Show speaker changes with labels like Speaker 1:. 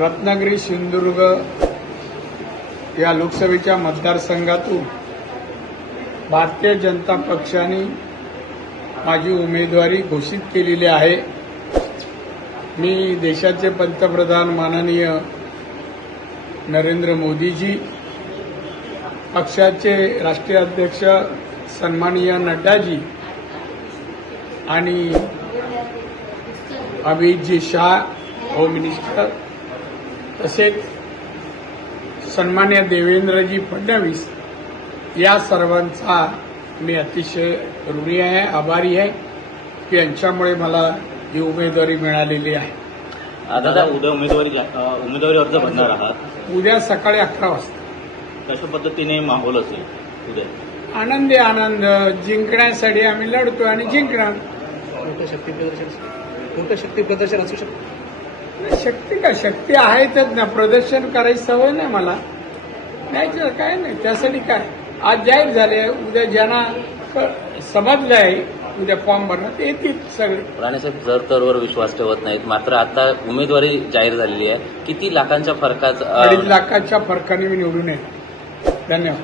Speaker 1: रत्नागिरी सिंधुदुर्ग या लोकसभेच्या मतदारसंघातून भारतीय जनता पक्षाने माझी उमेदवारी घोषित केलेली आहे मी देशाचे पंतप्रधान माननीय नरेंद्र मोदीजी पक्षाचे राष्ट्रीय अध्यक्ष सन्माननीय नड्डाजी आणि अमितजी शाह होम मिनिस्टर तसेच सन्मान्य देवेंद्रजी फडणवीस या सर्वांचा मी अतिशय ऋणी आहे आभारी आहे की यांच्यामुळे मला ही उमेदवारी मिळालेली आहे
Speaker 2: दादा उद्या उमेदवारी उमेदवारी अर्ज भरणार आहात
Speaker 1: उद्या सकाळी अकरा वाजता
Speaker 2: कशा पद्धतीने माहोल असेल
Speaker 1: उद्या आनंदी आनंद जिंकण्यासाठी आम्ही लढतो आणि जिंकणार मोठं शक्ती प्रदर्शन मोठं शक्ती प्रदर्शन असू शकतो शक्ती का शक्ती आहे तर ना प्रदर्शन करायची सवय नाही मला नाही काय नाही त्यासाठी काय आज जाहीर झाले उद्या ज्यांना समजलं आहे उद्या फॉर्म ते येतील
Speaker 2: सगळे राणेसाहेब जर तरवर विश्वास ठेवत नाहीत मात्र आता उमेदवारी जाहीर झालेली आहे किती लाखांच्या फरकाचा
Speaker 1: अडीच लाखांच्या फरकाने मी निवडून येईल धन्यवाद